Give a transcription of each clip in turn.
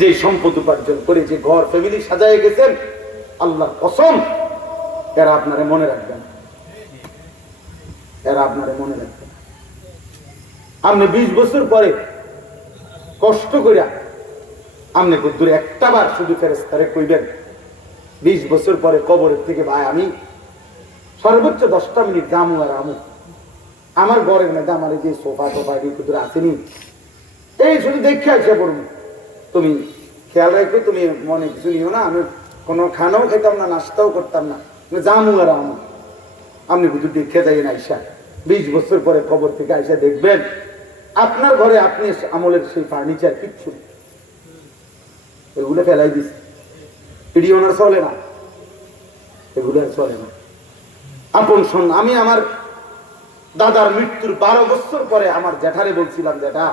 যে সম্পদ উপার্জন করে যে ঘর ফ্যামিলি সাজায় গেছেন, আল্লাহর কসম এরা আপনারে মনে রাখবেন, এরা আপনারে মনে রাখবেন। আপনি 20 বছর পরে কষ্ট করিয়া আপনি দূরে একটা বার শুধু ফেরেশতারে কইবেন 20 বছর পরে কবরের থেকে, ভাই আমি সর্বোচ্চ 10টা মিনিট যামু আর আমু আমার ঘরের মধ্যে আমার যে সোফা টোফা দূরে আসেনি, এই শুধু দেখে আসে পড়বো। তুমি খেয়াল রাখো, তুমি মনে কিছু নিও না, আমি কোনো খানাও খেতাম না, নাস্তাও করতাম না, যামু আর আমু। আপনি শুধু দেখে যাই না আইসা 20 বছর পরে কবর থেকে আইসা দেখবেন আপনার ঘরে আপনি আমলের সেই ফার্নিচার কিচ্ছু এগুলো ফেলাই দিচ্ছে, ভিডিও না চলে না, এগুলো আর চলে না। আপন শোন, আমি আমার দাদার মৃত্যুর 12 বছর পরে আমার জ্যাঠারে বলছিলাম, জ্যাঠা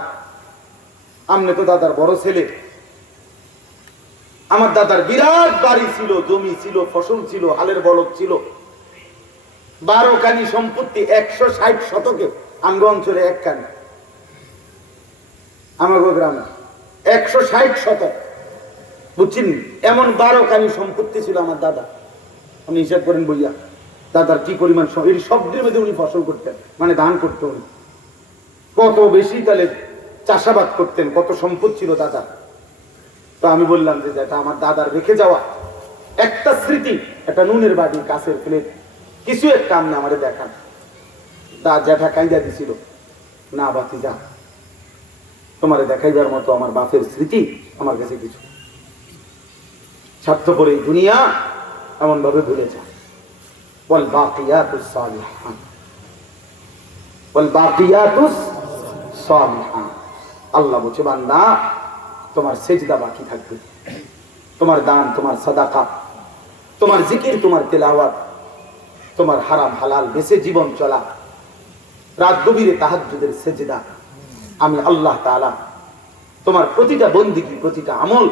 আমনে তো দাদার বড় ছেলে, আমার দাদার বিরাট বাড়ি ছিল, জমি ছিল, ফসল ছিল, হালের বলদ ছিল, 12 কানি সম্পত্তি, 160 শতকে আমগো অঞ্চলে এক কানি, আমাগো গ্রামে 160 শতক, বুঝছেন? এমন 12 কানি সম্পত্তি ছিল আমার দাদা। আপনি হিসাব করেন বইয়া দাদার কি পরিমাণ, এই শব্দের মধ্যে উনি ফসল করতেন, মানে ধান করতেন উনি, কত বেশি তাহলে চাষাবাদ করতেন, কত সম্পদ ছিল দাদা। তো আমি বললাম যে যেটা আমার দাদার রেখে যাওয়া একটা স্মৃতি, একটা নুনের বাটি, কাছের প্লেট, কিছু একটা আপনি আমারে দেখান। জ্যাঠা কাইদা দিছিল, না বাতি যা, তোমারে দেখাইবার মতো আমার বাপের স্মৃতি আমার কাছে কিছু। স্বার্থপর এই দুনিয়া এমন ভাবে ভুলে যায়। ওয়াল বাকিয়াতুস সালিহাত, ওয়াল বাকিয়াতুস সালিহাত, আল্লাহ বলছে বান্দা তোমার সেজদা বাকি থাকবে, তোমার দান, তোমার সাদাকা, তোমার জিকির, তোমার তেলাওয়াত, তোমার হারাম হালাল বেঁচে জীবন চলা, রাত গভীরে তাহাজ্জুদের সেজদা, আমি আল্লাহ তাআলা তোমার প্রতিটা বন্দিগি, প্রতিটা আমল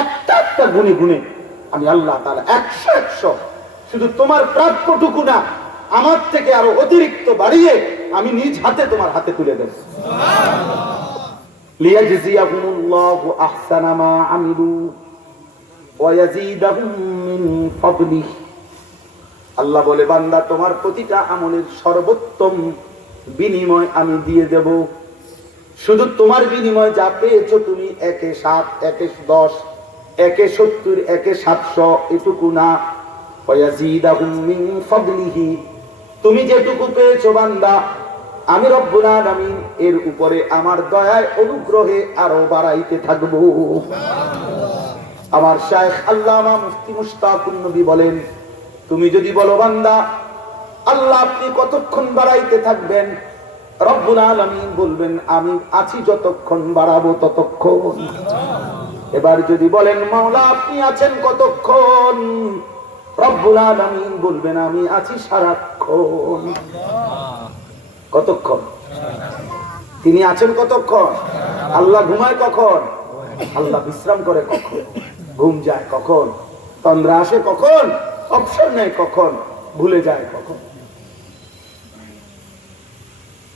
একটা একটা গুণে গুণে আমি আল্লাহ তাআলা 100 শুধু তোমার প্রাপ্যটুকু না, আমার থেকে আরো অতিরিক্ত বাড়িয়ে আমি নিজ হাতে তোমার হাতে তুলে দেব। লিয়াজজিয়াহুমুল্লাহু আহসানা মা আমিলু ওয়া ইয়াজিদাহুম মিন ফাদলিহি, আল্লাহ বলে বান্দা তোমার প্রতিটা আমলের সর্বোত্তম বিনিময় আমি দিয়ে দেব। শুধু তোমার বিনিময় যা পেয়েছো তুমি 1-এ 7, 1-এ 10, 1-এ 70, 1-এ 700 এটুকু না, ওয়ায়াজিদাহুম মিন ফাদলিহি, তুমি যেটুকু পেয়েছো বান্দা আমি রব্বুল আলামিন এর উপরে আমার দয়ায় অনুগ্রহে আরো বাড়াইতে থাকবো। আমার শাইখ আল্লামা মুফতি মুশতাকুন নবী বলেন, তুমি যদি বলো বান্দা আল্লাহ আপনি কতক্ষণ বাড়াইতে থাকবেন, রব্বুল আলামিন বলবেন আমি আছি যতক্ষণ বাড়াবো ততক্ষণ। এবার যদি বলেন মাওলা আপনি আছেন কতক্ষণ, রব্বুল আলামিন বলবেন আমি আছি সারাক্ষণ। কতক্ষণ? তিনি আছেন কতক্ষণ? আল্লাহ ঘুমায় কখন? আল্লাহ বিশ্রাম করে কখন? ঘুম যায় কখন? তন্দ্রা আসে কখন? অবসর নেই কখন? ভুলে যায় কখন?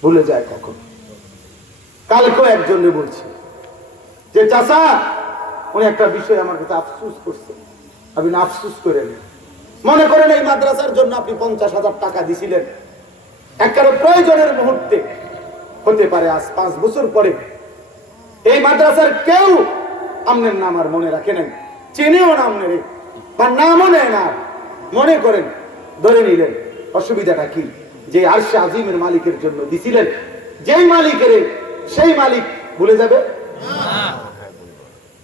ভুলে যায় কখন? কালকেও একজনে বলছি যে চাচা উনি একটা বিষয় আমার কাছে আফসোস করছে, আপনি আফসোস করেন, মনে করেন এই মাদ্রাসার জন্য আপনি 50,000 টাকা দিছিলেন, একেবারে প্রয়োজনের মুহূর্তে হতে পারে আজ 5 বছর পরে এই মাদ্রাসার কেউ আপনার নাম আর মনে রাখে নাই, চেনেও না আপনার, বা নামও নেয় না, মনে করেন ধরে নিলেন, অসুবিধাটা কি? যে আরশে আজিমের মালিকের জন্য দিছিলেন, যেই মালিকের সেই মালিক ভুলে যাবে?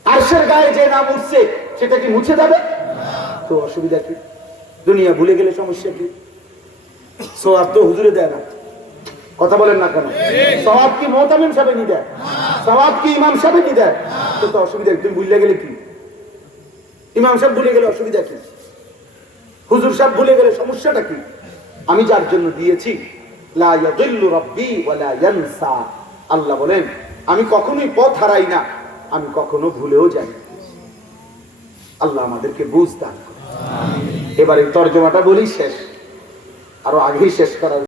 আরশের গায়ে যে নাম উঠছে সেটা কি মুছে যাবে? তো অসুবিধা কি? দুনিয়া ভুলে গেলে সমস্যা কি? সওয়াব তো হুজুরে দেয় না, কথা বলেন না কেন? সওয়াব কি মুহতামিম সাহেব নি দেয়? সওয়াব কি ইমাম সাহেব নি দেয়? তো অসুবিধা কি? তুমি ভুলে গেলে কি? ইমাম সাহেব ভুলে গেলে অসুবিধা কি? হুজুর সাহেব ভুলে গেলে সমস্যাটা কি? আমি যার জন্য দিয়েছি লা ইয়াযিল্লু রাব্বি ওয়া লা ইয়ানসা, আল্লাহ বলেন আমি কখনোই পথ হারাই না, আমি কখনো ভুলেও যাই না। আল্লাহ আমাদেরকে বুঝ দান করুন। এবারে তরজমাটা বলি শেষ, আরো আগেই শেষ করার